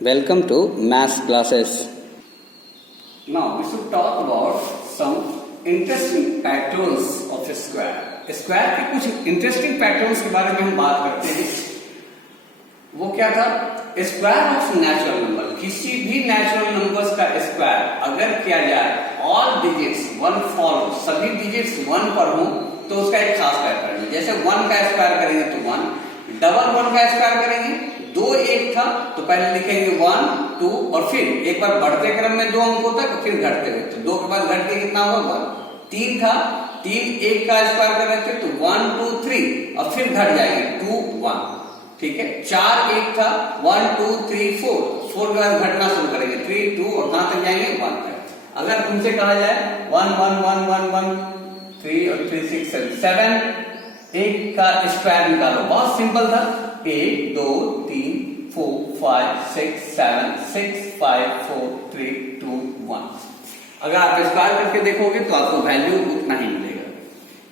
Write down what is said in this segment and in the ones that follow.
Welcome to maths classes. Now we should talk about some interesting patterns of a square. Square के कुछ interesting patterns के बारे में हम बात करते हैं. वो क्या था? Square of natural number. किसी भी नेचुरल नंबर्स का स्क्वायर अगर किया जाए, ऑल डिजिट्स वन फॉलो, सभी डिजिट्स वन पर हो, तो उसका एक खास पैटर्न है. जैसे वन का स्क्वायर करेंगे तो वन, डबल वन का स्क्वायर करेंगे, दो एक था तो पहले लिखेंगे वन टू और फिर एक बार बढ़ते क्रम में दो अंकों तक, फिर घटते हुए, तो दो के बाद घट के कितना होगा वन. तीन था, तीन एक का स्क्वायर कर रहे थे तो वन टू थ्री और फिर घट जाएंगे टू वन. ठीक है. चार एक था, one two three four, four के बाद घटना शुरू करेंगे, थ्री टू और कहां तक जाएंगे वन तक. अगर तुमसे कहा जाए one one one one one three और थ्री सिक्स सेवन, सेवन एक का स्क्वायर निकालो, बहुत सिंपल था. एक दो तीन four five six seven, six five four three two one. अगर आप स्क्वायर करके देखोगे तो आपको वैल्यू उतना ही मिलेगा.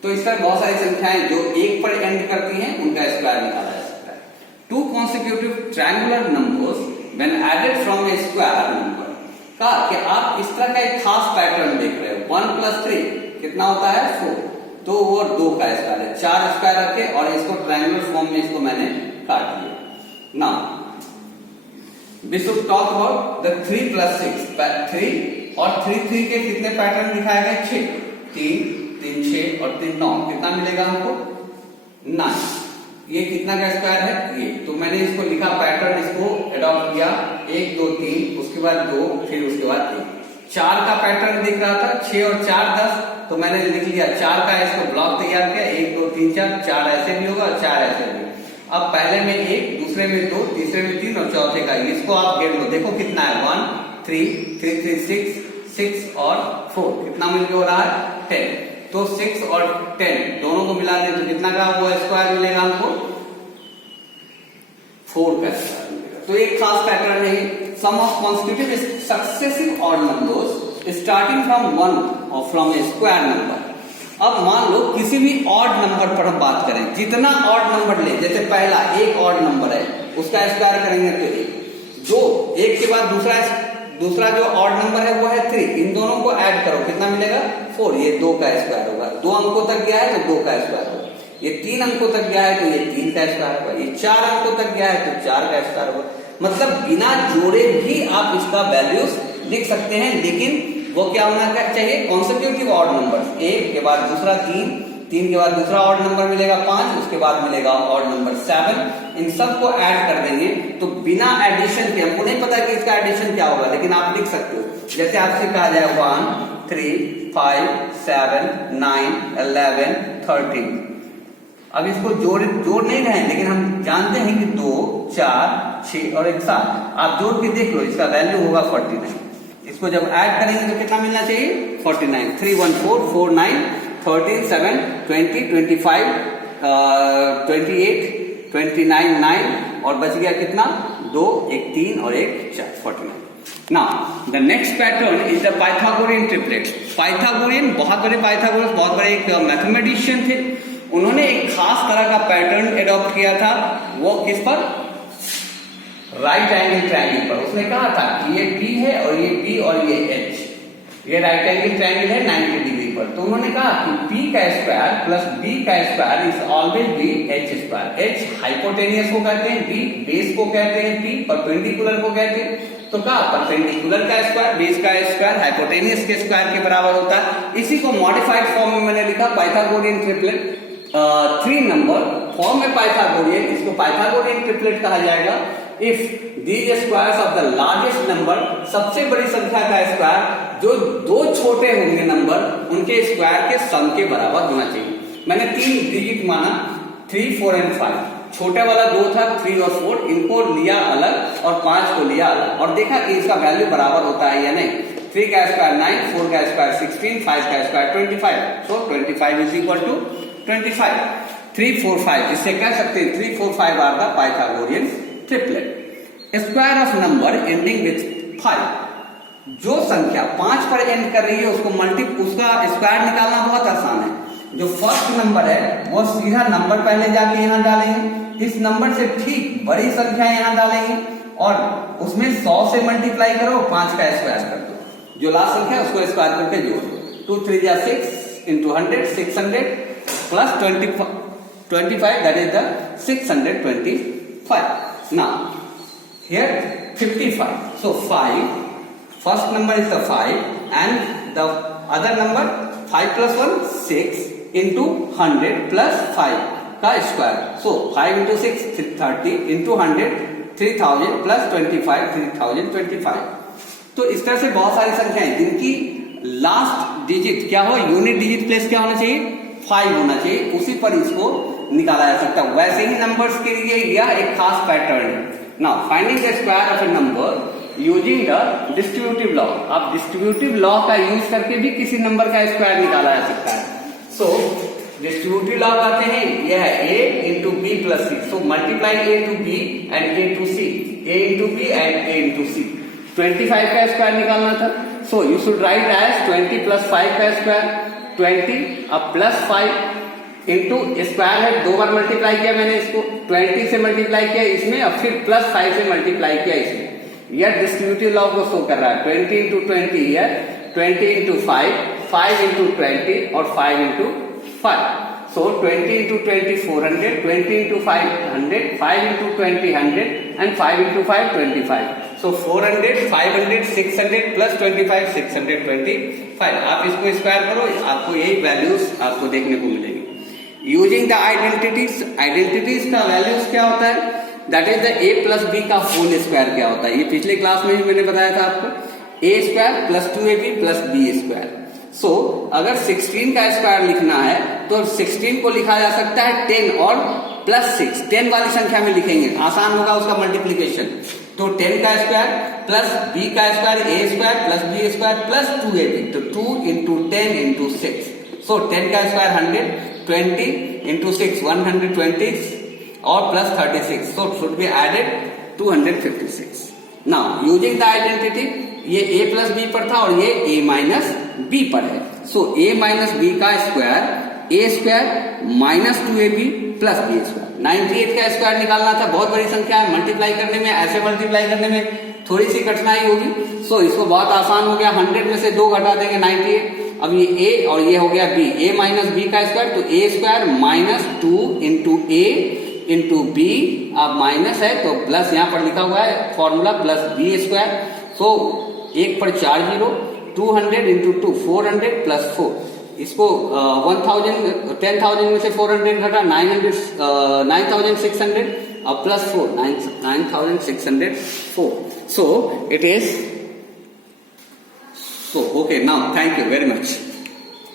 तो इस तरह बहुत सारी संख्याएं जो एक पर एंड करती हैं उनका स्क्वायर निकाला जा सकता है. Two consecutive triangular numbers when added from a square number का कि आप इस तरह का एक खास पैटर्न देख रहे हो. वन प्लस थ्री कितना होता है फोर, तो वो दो का स्क्वायर है. चार स्क्वायर रखे और इसको ट्रायंगुलर फॉर्म में इसको मैंने काट दिया. Now we should talk about the 3 plus 6. 3 और 3 के कितने पैटर्न दिखाए गए? 6. 3 3 6 और 3 9, कितना मिलेगा हमको? 9. ये कितना का स्क्वायर है? ये. तो मैंने इसको लिखा पैटर्न, इसको अडॉप्ट किया. 1 2 3, उसके बाद 2, फिर उसके बाद 1. 4 का पैटर्न दिख रहा था, 6 और 4 10, तो मैंने लिख लिया 4 का, इसको ब्लॉक तैयार किया. 1 2 3 4, 4 ऐसे भी होगा और 4 ऐसे भी. अब पहले में 1, दूसरे में 2, तीसरे में 3 और चौथे का, इसको आप गेट लो. देखो कितना है? 1 3 3 3 6, 6 और 4, कितना मिलकर हो रहा है? 10. तो 6 और 10 दोनों को मिला दें तो कितना का वो स्क्वायर मिलेगा हमको? 4 का स्क्वायर मिलेगा. तो एक खास पैटर्न है. Sum of consecutive successive odd numbers starting from 1 और फ्रॉम ए स्क्वायर नंबर. अब मान लो किसी भी ऑड नंबर पर हम बात करें, जितना ऑड नंबर ले, जैसे पहला एक ऑड नंबर है, उसका स्क्वायर करेंगे तो एक. दो, एक के बाद दूसरा जो ऑड नंबर है वो है 3. इन दोनों को ऐड करो, कितना मिलेगा? 4. ये 2 का स्क्वायर होगा. 2 अंकों तक गया है तो 2 का स्क्वायर होगा. ये 3 अंकों तक गया है तो ये 3 का स्क्वायर होगा. ये 4 अंकों तक गया है तो 4 का स्क्वायर होगा. मतलब बिना जोड़े भी आप इसका वैल्यूज लिख सकते हैं, लेकिन वो क्या होना चाहिए? Consecutive odd number. एक के बाद दूसरा 3, 3 के बाद दूसरा ऑड नंबर मिलेगा 5, उसके बाद मिलेगा ऑड नंबर 7. इन सबको ऐड कर देंगे तो बिना एडिशन के, हमको नहीं पता कि इसका एडिशन क्या होगा, लेकिन आप लिख सकते हो. जैसे आपसे कहा जाए 1 3 5 7 9 11 13. अब इसको जोड़ नहीं रहे हैं, लेकिन हम जानते हैं कि 2 4 6 और 1 7. आप जोड़ के देख लो, इसका वैल्यू होगा 49. इसको जब ऐड करेंगे तो कितना मिलना चाहिए? 49. 3 1 4 4 9 13 7 20 25 28 29 9 और बच गया कितना? 2 1 3 और 1 4, 49. Now the next pattern is the Pythagorean triplet. Pythagorean बहुत बड़े एक मैथमेटिशियन थे. उन्होंने एक खास तरह का पैटर्न एडॉप्ट किया था. वो किस पर? राइट एंगल ट्रायंगल पर. उसने कहा था कि ये B है और ये B और ये H. ये राइट एंगल ट्रायंगल है 90 डिग्री पर. तो उन्होंने कहा कि P का स्क्वायर प्लस B का square is always be H square. H hypotenuse को कहते हैं, B बेस को कहते हैं, P परपेंडिकुलर को कहते हैं. तो कहा परपेंडिकुलर का स्क्वायर बेस का स्क्वायर हाइपोटेनियस के स्क्वायर के बराबर होता है. इसी को मॉडिफाइड फॉर्म में मैंने लिखा पाइथागोरियन ट्रिपलेट. 3 नंबर फॉर्म में पाइथागोरियन, इसको पाइथागोरियन ट्रिपलेट कहा जाएगा. If these squares of the largest number, सबसे बड़ी संख्या का स्क्वायर जो दो छोटे होंगे नंबर, उनके स्क्वायर के सम के बराबर होना चाहिए. मैंने 3 डिजिट माना, 3 4 एंड 5. छोटे वाला 2 था, 3 और 4, इनको लिया अलग और 5 को लिया अलग और देखा कि इसका वैल्यू बराबर होता है या नहीं. 3 का स्क्वायर 9, 4 का स्क्वायर 16, 5 का square 25. So 25 is equal to 25. 3 4 5, इससे कह सकते हैं 3 4 5 are the Pythagorean triplet. Square of number ending with 5. जो संख्या 5 पर एंड कर रही है उसका स्क्वायर निकालना बहुत आसान है. जो फर्स्ट नंबर है वो सीधा नंबर पहले जाके यहां डालेंगे, इस नंबर से ठीक बड़ी संख्या यहां डालेंगे और उसमें 100 से मल्टीप्लाई करो, 5 का स्क्वायर कर दो, जो लास्ट संख्या है उसको स्क्वायर करके जोड़ दो। 2 3 जा 6 into 100, 600 plus 25, that is the 625. Now here 55. So 5, first number is the 5 and the other number 5 plus 1 6 into 100 plus 5 का square. So 5 into 6 30 into 100 3000 plus 25 3025। तो इस तरह से बहुत सारी संख्याएं जिनकी लास्ट डिजिट क्या हो, यूनिट डिजिट प्लेस क्या होना चाहिए, 5 होना चाहिए, उसी पर इसको निकाला जा सकता है। वैसे ही नंबर्स के लिए यह एक खास पैटर्न है। Now finding the square of A number using the distributive law. आप डिस्ट्रीब्यूटिव लॉ का यूज करके भी किसी नंबर का स्क्वायर निकाला जा सकता है। सो डिस्ट्रीब्यूटिव लॉ कहते हैं यह है a into b plus c। So multiply a to b and a to c, a into b and a into c। 25 का स्क्वायर निकालना था, so you should write as 20 plus 5 का स्क्वायर 20 अब plus 5 into square है, 2 बार multiply किया मैंने इसको, 20 से मल्टीप्लाई किया इसमें, अब फिर प्लस 5 से मल्टीप्लाई किया इसमें। यह डिस्ट्रीब्यूटिव लॉ को शो कर रहा है। 20 into 20 है, 20 into 5, 5 into 20 और 5 into 5। So 20 into 20 400, 20 into 5 100, 5 into 20 100 and 5 into 5 25। So 400, 500, 600 plus 25 625। आप इसको स्क्वायर करो, आपको यही वैल्यूज आपको देखने को मिलेगी। यूजिंग द आइडेंटिटीज का वैल्यूज क्या होता है, that is the a plus B का होल स्क्वायर क्या होता है। ये पिछले क्लास में ही मैंने बताया था आपको, a square plus 2ab plus b square. So अगर 16 का स्क्वायर लिखना है तो 16 को लिखा जा सकता है 10 और प्लस 6, 10 वाली संख्या में लिखेंगे, आसान होगा उसका मल्टीप्लीकेशन। तो 10 का स्क्वायर प्लस b का square a square plus b square plus 2ab, तो 2 into 10 into 6। सो 10 का स्क्वायर 100, 20 into 6 120 और plus 36, so should be added 256। Now using the identity, ये a प्लस बी पर था और ये a माइनस b पर है। सो a माइनस b का square a square minus 2ab plus b square. 98 का स्क्वायर निकालना था, बहुत बड़ी संख्या है, मल्टीप्लाई करने में, ऐसे मल्टीप्लाई करने में थोड़ी सी कठिनाई होगी। सो इसको बहुत आसान हो गया, 100 में से 2 घटा देंगे 98। अब ये a और ये हो गया b, a माइनस b का स्क्वायर, तो a square minus 2 into a into B, अब माइनस है तो प्लस यहाँ पर लिखा हुआ है formula plus B square. So 1 पर 4 जीरो, 200 इंटू 2 400 प्लस 4, इसको 10,000 में से 400 घटा 9,600 अब plus 4 9,604। So it is so okay, now thank you very much.